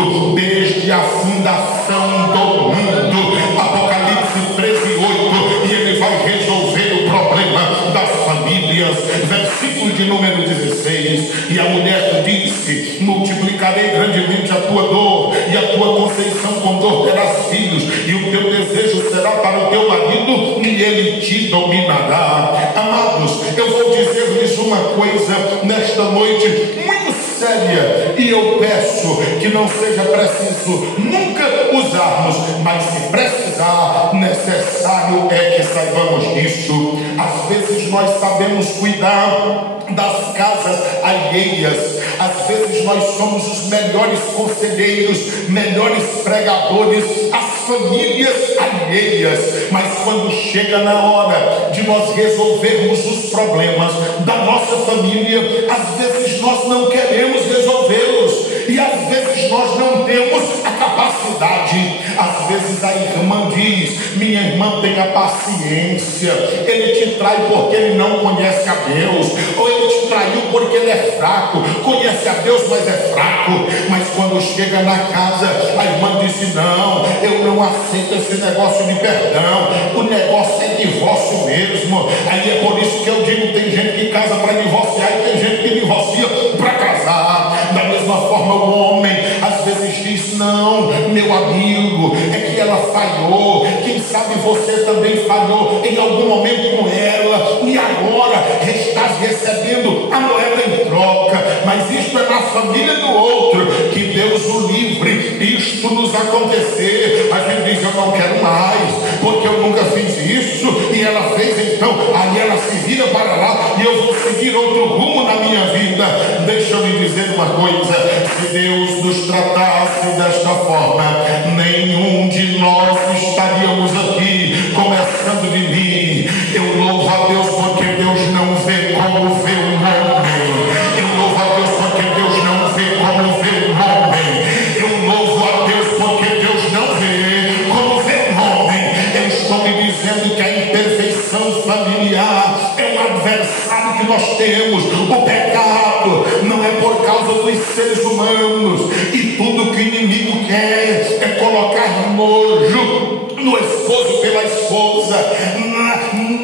conceição com dor terás filhos, e o teu desejo será para o teu marido, e ele te dominará. Amados, eu vou dizer-lhes uma coisa nesta noite muito séria, e eu peço que não seja preciso nunca usarmos, mas se precisar, necessário é que saibamos disso. Às vezes nós sabemos cuidar das casas alheias, às vezes nós somos os melhores conselheiros, melhores pregadores, as famílias alheias, mas quando chega na hora de nós resolvermos os problemas da nossa família, às vezes nós não queremos resolvê-los, e às vezes nós não temos a capacidade. Às vezes a irmã diz: minha irmã, tenha paciência, ele te trai porque ele não conhece a Deus, ou ele te traiu porque ele é fraco, conhece a Deus mas é fraco. Mas quando chega na casa, a irmã diz: não, eu não aceito esse negócio de perdão, o negócio é divórcio mesmo. Aí é por isso que eu digo, tem gente que casa para divorciar e tem gente que divorcia para casar. Da mesma forma o homem às vezes diz: não, meu amigo, é que ela falhou, quem sabe você também falhou em algum momento com ela, e agora estás recebendo a moeda em troca. Mas isto é na família do outro, que Deus o livre isto nos acontecer. A gente diz: eu não quero mais, porque eu nunca fiz isso, e ela fez, então aí ela se vira para lá, e eu vou seguir outro rumo na minha vida. Deixa eu lhe dizer uma coisa: se Deus nos tratasse desta forma, nenhum de nós estaríamos aqui, começando de mim. Eu louvo a Deus porque Deus não vê como vê o homem. Eu louvo a Deus porque Deus não vê como vê o homem. Eu louvo a Deus porque Deus não vê como vê o homem. Eu estou lhe dizendo que a imperfeição familiar é um adversário que nós temos. O pecado não é por causa dos seres humanos, e tudo que o inimigo quer é colocar nojo no esposo pela esposa,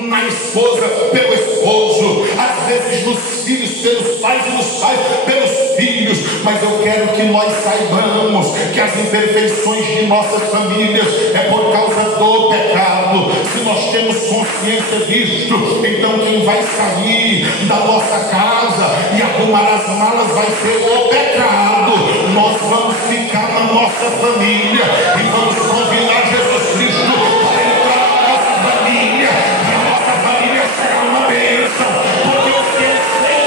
na esposa pelo esposo, às vezes nos filhos pelos pais e nos pais pelos filhos. Mas eu quero que nós saibamos que as imperfeições de nossas famílias é por causa do pecado. Se nós temos consciência disto, então quem vai sair da nossa casa e arrumar as malas vai ser o pecado. Nós vamos ficar na nossa família e vamos convidar Jesus Cristo para entrar na nossa família, e a nossa família será uma bênção, porque eu sei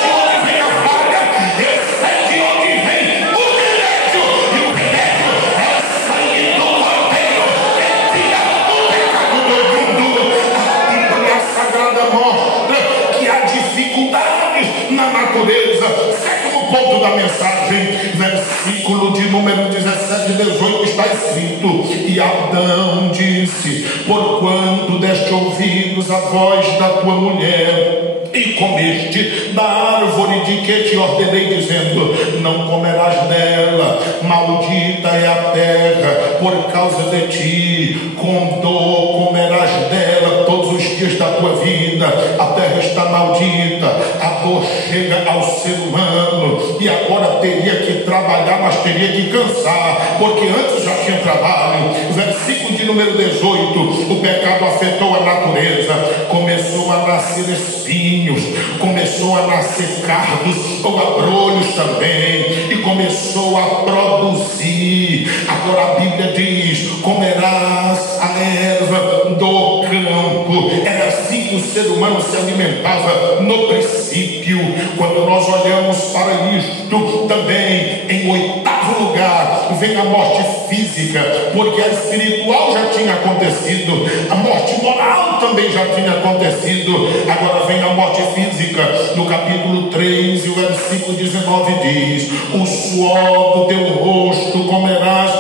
de onde vem a falha, eu sei de onde vem o remédio, e o remédio é o sangue do Cordeiro, que tira o pecado do mundo. A Bíblia Sagrada mostra que há dificuldades na natureza. Sétimo ponto da mensagem, versículo de número 17 e 18, está escrito: e Adão disse: porquanto deste ouvidos a voz da tua mulher, e comeste da árvore de que te ordenei, dizendo: não comerás dela, maldita é a terra por causa de ti, com dor comerás dela todos os dias da tua vida. A terra está maldita, a dor chega ao ser humano, e agora teria que trabalhar, mas teria que cansar, porque antes já tinha trabalho. Versículo de número 18: o pecado afetou a natureza, começou a nascer espinhos, começou a nascer cardos ou abrolhos também, e começou a produzir. Agora a Bíblia diz: comerás a erva do campo. Era assim que o ser humano se alimentava no princípio. Quando nós olhamos para isto, também em oitavo lugar vem a morte física, porque a espiritual já tinha acontecido, a morte moral também já tinha acontecido. Agora vem a morte física. No capítulo 3 e o versículo 19 diz: o suor do teu rosto comerás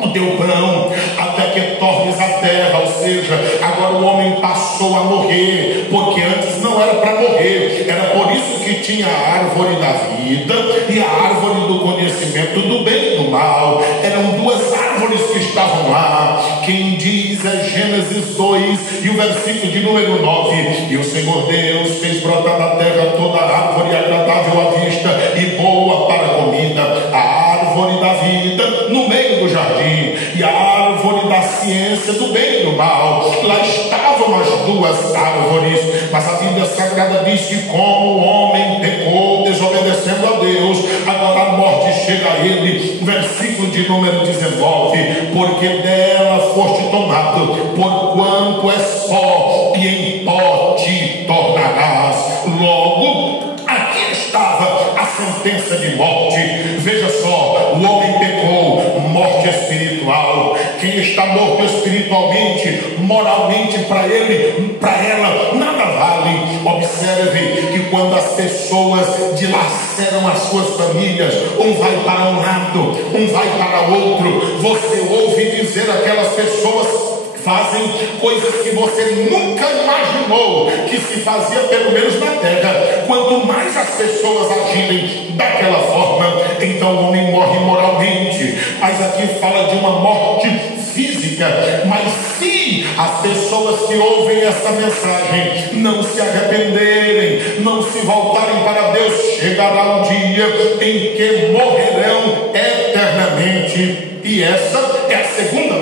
o teu pão, até que tornes a terra. Ou seja, agora o homem passou a morrer, porque antes não era para morrer. Era por isso que tinha a árvore da vida e a árvore do conhecimento do bem e do mal. Eram duas árvores que estavam lá. Quem diz é Gênesis 2 e o versículo de número 9: e o Senhor Deus fez brotar da terra toda árvore agradável à vista e boa para a comida, a árvore da vida no meio do jardim jardim, e a árvore da ciência do bem e do mal. Lá estavam as duas árvores, mas a Bíblia Sagrada diz que como o homem pecou, desobedecendo a Deus, agora a morte chega a ele. Versículo de número 19: porque dela foste tomado, porquanto és pó, e em pó te tornarás. Logo, aqui estava a sentença de morte. Veja só, o homem pecou, morte espiritual. Quem está morto espiritualmente, moralmente, para ele, para ela, nada vale. Observe que quando as pessoas dilaceram as suas famílias, um vai para um lado, um vai para outro, você ouve dizer aquelas pessoas fazem coisas que você nunca imaginou que se fazia, pelo menos na terra. Quanto mais as pessoas agirem daquela forma, então o homem morre moralmente. Mas aqui fala de uma morte física. Mas se as pessoas que ouvem essa mensagem não se arrependerem, não se voltarem para Deus, chegará um dia em que morrerão eternamente. E essa é a segunda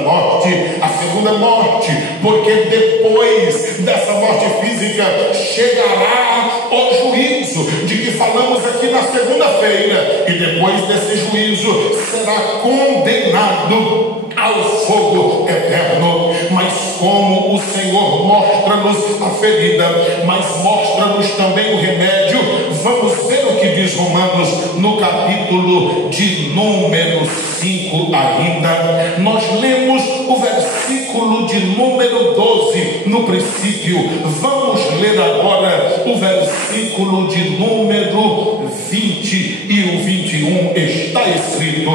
morte, porque depois dessa morte física chegará o juízo, de que falamos aqui na segunda-feira, e depois desse juízo será condenado ao fogo eterno. Mas como o Senhor mostra-nos a ferida, mas mostra-nos também o remédio, vamos ver o que diz Romanos no capítulo de número 5 ainda. Nós lemos o versículo de número 12 no princípio. Vamos ler agora o versículo de número 20 e o 21. Está escrito: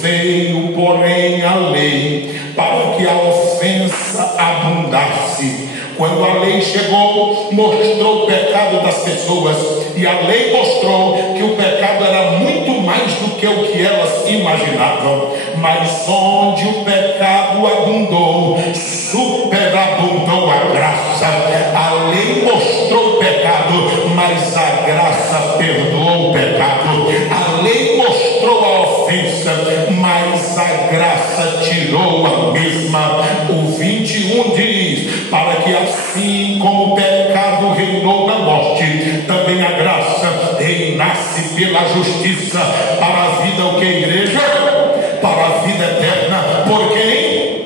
veio, porém, a lei para que a ofensa abundasse. Quando a lei chegou, mostrou o pecado das pessoas, e a lei mostrou que o pecado era muito mais do que o que elas imaginavam. Mas onde o pecado abundou, superabundou a graça. A lei mostrou o pecado, mas a graça perdoou o pecado. A lei mostrou a ofensa, mas a graça tirou a mesma. O 21 diz: para que assim como o pecado reinou na morte, também a graça reinasse pela justiça para a vida, o que, igreja? Para a vida eterna. Por quem?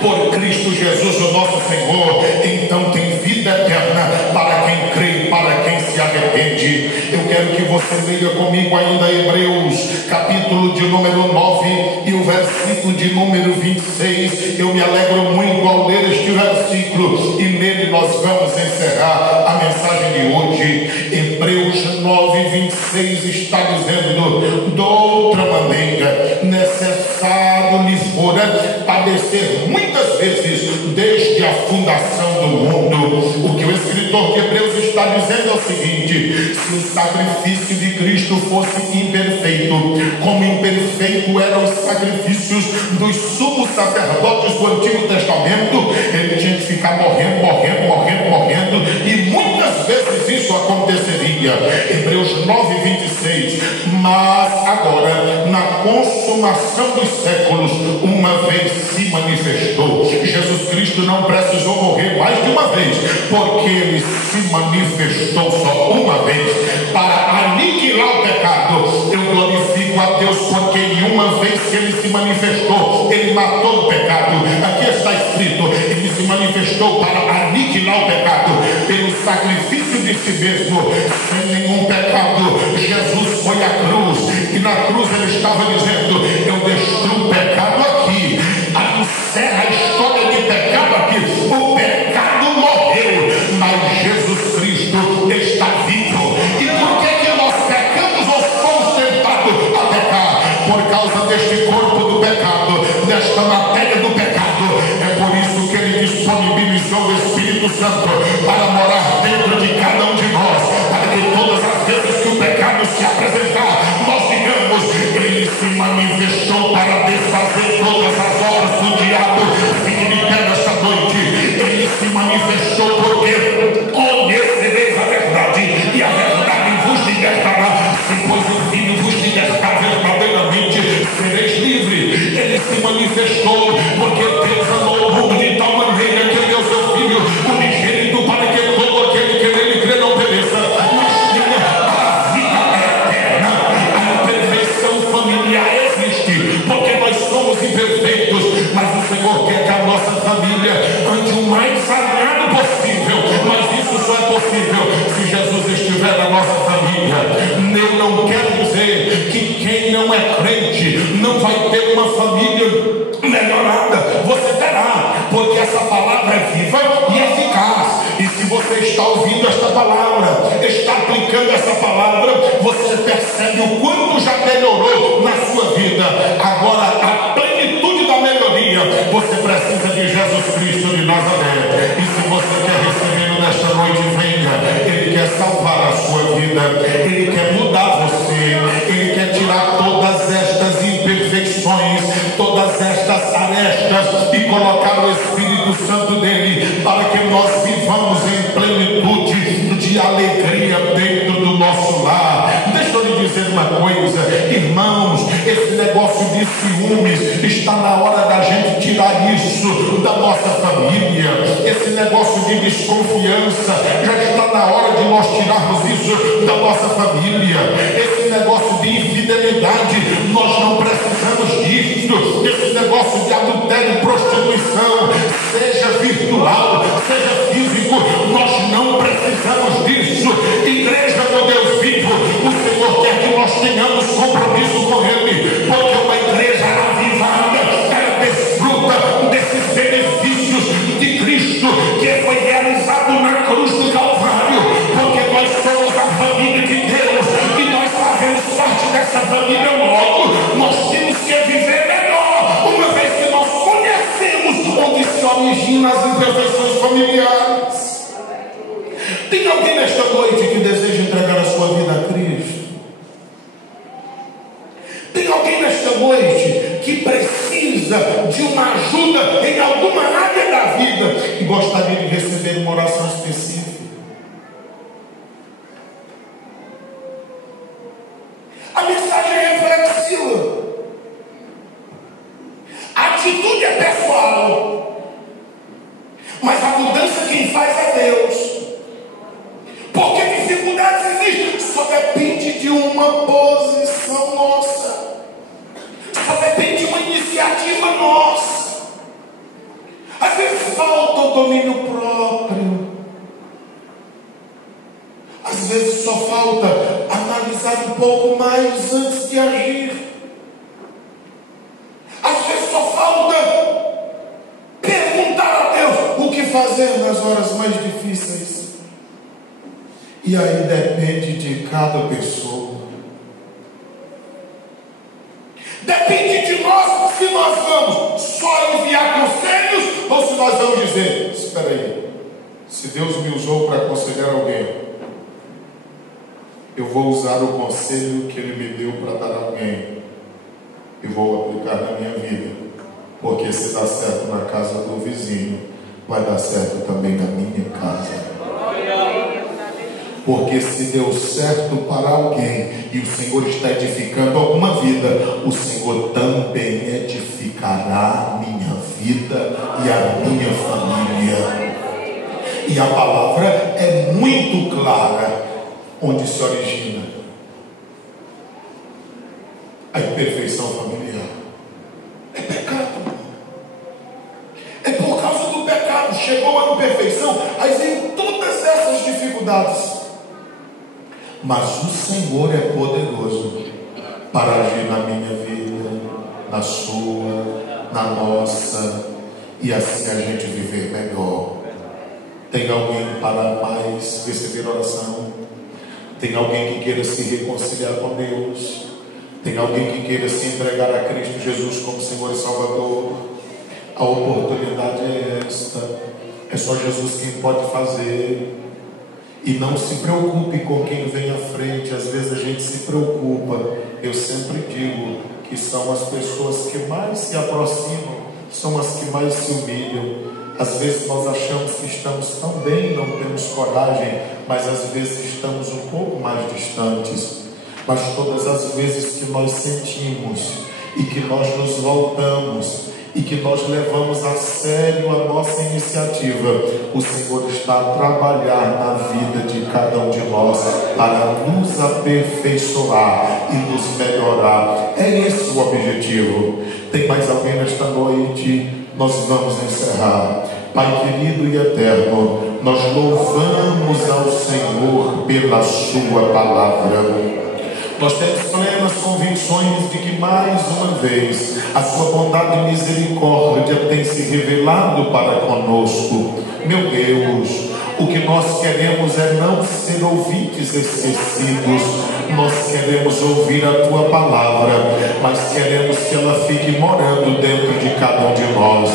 Por Cristo Jesus, o nosso Senhor. Então tem vida eterna para quem crê, para quem se arrepende. Eu quero que você leia comigo ainda Hebreus, capítulo de número 9 e o versículo de número 26. Eu me alegro muito ao ler este versículo, e nele nós vamos encerrar a mensagem de hoje. Hebreus 9, 26 está dizendo: de outra maneira, necessário lhe fora padecer muitas vezes desde a fundação do mundo. O que o escritor de Hebreus está dizendo é o seguinte: se o sacrifício de Cristo fosse imperfeito, como imperfeito eram os sacrifícios dos sumos sacerdotes do Antigo Testamento, ele tinha que ficar morrendo, e muitas vezes isso aconteceria. Hebreus 9, 26. Mas agora, na consumação dos séculos, uma vez se manifestou. Jesus Cristo não precisou morrer mais de uma vez, porque ele se manifestou só uma vez para aniquilar o pecado. Eu glorifico a Deus porque em uma vez que ele se manifestou, ele matou o pecado. Aqui está escrito: ele se manifestou para aniquilar o pecado pelo sacrifício de si mesmo, sem nenhum pecado. Jesus foi à cruz, e na cruz ele estava dizendo: eu destruo o pecado aqui, encerra a história de pecado aqui. O pecado morreu, mas Jesus Cristo está vivo. E por que nós pecamos ou somos tentados a pecar? Por causa deste corpo do pecado, desta matéria do pecado. É por isso que ele disponibilizou o Espírito Santo para morar dentro de cada um de nós, para que todas as vezes que o pecado se apresentar, nós digamos: ele se manifestou para desfazer todas as obras do diabo. Fique de pé nesta noite. Ele se manifestou porque conhecereis a verdade, e a verdade vos libertará. Se pois o Filho vos libertar verdadeiramente, sereis livres. Ele se manifestou manifestou, porque Deus amou o mundo de tal maneira que deu seu Filho unigênito para que todo aquele que nele crê não pereça, mas tenha a vida eterna. A imperfeição familiar existe, porque nós somos imperfeitos, mas o Senhor quer que a nossa família ande o mais sagrado possível. Mas isso só é possível se Jesus estiver na nossa família. Eu não quero dizer que quem não é crente não vai ter uma família melhorada. Você terá, porque essa palavra é viva e eficaz. E se você está ouvindo esta palavra, está aplicando essa palavra, você percebe o quanto já melhorou na sua vida. Agora, a plenitude da melhoria, você precisa de Jesus Cristo de Nazaré. E se você quer recebê-lo nesta noite, venha. Ele quer salvar a sua vida, Ele quer mudar você, Ele quer tirar todas estas imperfeições, todas estas arestas e colocar o Espírito Santo dele para que nós vivamos em plenitude de alegria dentro do nosso lar. Deixa eu lhe dizer uma coisa, irmãos, esse negócio de ciúmes, está na hora da gente tirar isso da nossa família. Esse negócio de desconfiança, já está na hora de nós tirarmos isso da nossa família. Esse negócio de infidelidade, nós não precisamos disso. Esse negócio de adultério e prostituição, seja virtual, seja físico, nós não precisamos disso. Igreja do Deus vivo, o Senhor quer que nós tenhamos compromisso com Ele, porque uma igreja avivada, ela desfruta desses benefícios de Cristo que foi realizado na cruz do Calvário, porque nós somos a família de Deus e nós fazemos parte dessa família. Logo, nós temos que viver melhor, uma vez que nós conhecemos onde se originam as imperfeições familiares. Tem alguém nesta noite que deseja entregar a sua vida a Cristo? Tem alguém nesta noite que precisa de uma ajuda em alguma área da vida e gostaria de receber uma oração específica? A mensagem é reflexiva. A atitude é pessoal, mas a mudança quem faz é Deus. Porque dificuldades existem, só depende de uma posição nossa, só depende de uma iniciativa nossa. Às vezes falta o domínio próprio, às vezes só falta analisar um pouco mais antes de agir, às vezes só falta perguntar a Deus o que fazer nas horas mais difíceis. E aí depende de cada pessoa. Depende de nós se nós vamos só enviar conselhos ou se nós vamos dizer: espera aí, se Deus me usou para aconselhar alguém, eu vou usar o conselho que Ele me deu para dar a alguém e vou aplicar na minha vida, porque se dá certo na casa do vizinho, vai dar certo também na minha casa. Porque se deu certo para alguém e o Senhor está edificando alguma vida, o Senhor também edificará a minha vida e a minha família. E a palavra é muito clara onde se origina a imperfeição familiar. É pecado. É por causa do pecado. Chegou a imperfeição, aí vem todas essas dificuldades. Mas o Senhor é poderoso para agir na minha vida, na sua, na nossa, e assim a gente viver melhor. Tem alguém para mais receber oração? Tem alguém que queira se reconciliar com Deus? Tem alguém que queira se entregar a Cristo Jesus como Senhor e Salvador? A oportunidade é esta. É só Jesus quem pode fazer. E não se preocupe com quem vem à frente. Às vezes a gente se preocupa. Eu sempre digo que são as pessoas que mais se aproximam, são as que mais se humilham. Às vezes nós achamos que estamos tão bem, não temos coragem, mas às vezes estamos um pouco mais distantes. Mas todas as vezes que nós sentimos e que nós nos voltamos e que nós levamos a sério a nossa iniciativa, o Senhor está a trabalhar na vida de cada um de nós para nos aperfeiçoar e nos melhorar. É esse o objetivo. Tem mais alguém nesta noite? Nós vamos encerrar. Pai querido e eterno, nós louvamos ao Senhor pela sua palavra. Nós temos plenas convicções de que mais uma vez a sua bondade e misericórdia tem se revelado para conosco. Meu Deus, o que nós queremos é não ser ouvintes esquecidos. Nós queremos ouvir a tua palavra, mas queremos que ela fique morando dentro de cada um de nós.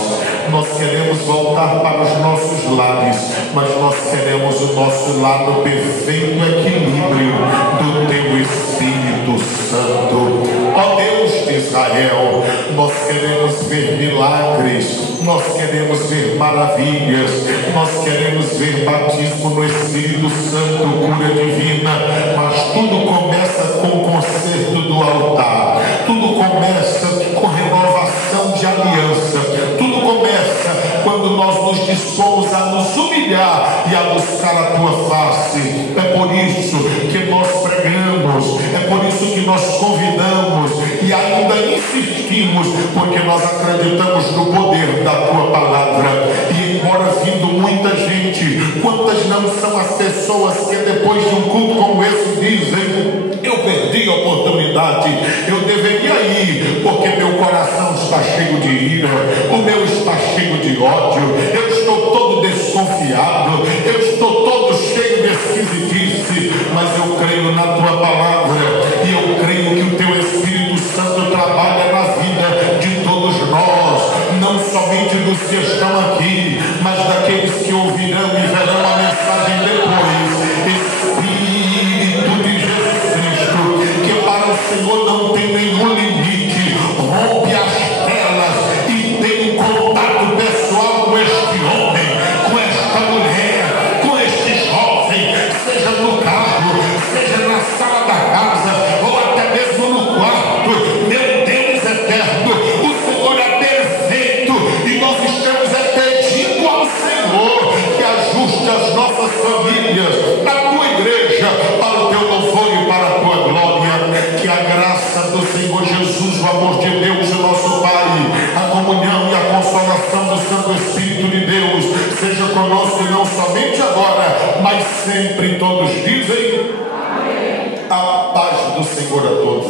Nós queremos voltar para os nossos lares, mas nós queremos o nosso lado perfeito equilíbrio do teu Espírito Santo. Ó Deus de Israel, nós queremos ver milagres, nós queremos ver maravilhas, nós queremos ver batismo no Espírito Santo, cura divina, mas tudo começa com o conserto do altar, tudo começa com renovação de aliança, tudo começa quando nós nos dispomos a nos humilhar e a buscar a tua face. É por isso que nós pregamos, é por isso que nós convidamos e ainda insistimos, porque nós acreditamos no poder da tua palavra. E embora vindo muita gente, quantas não são as pessoas que depois de um culto como esse dizem: eu perdi a oportunidade, eu deveria ir, porque meu coração está cheio de ira, o meu está cheio de ódio, eu estou todo desconfiado, eu estou todo cheio de esquisitice, mas eu creio na tua palavra e eu creio que o teu Espírito Santo trabalha na vida de todos nós, não somente dos que estão aqui, mas daqueles que ouvirão e verão a mensagem depois. Espírito de Jesus Cristo, que para o Senhor não tem nenhum limite, rompe as telas e tem um contato pessoal com este homem, com esta mulher, com este jovem, seja no carro, seja na sala da casa, ou até mesmo no quarto. Meu Deus eterno, o Senhor é perfeito e nós estamos pedindo ao Senhor que ajuste as nossas famílias, a tua igreja, para o teu louvor e para a tua glória. Que a graça do Senhor Jesus, o amor de Deus, o nosso Pai, a comunhão e a consolação do Santo Espírito de Deus seja conosco, não somente agora, mas sempre. Todos dizem: amém. A paz do Senhor a todos.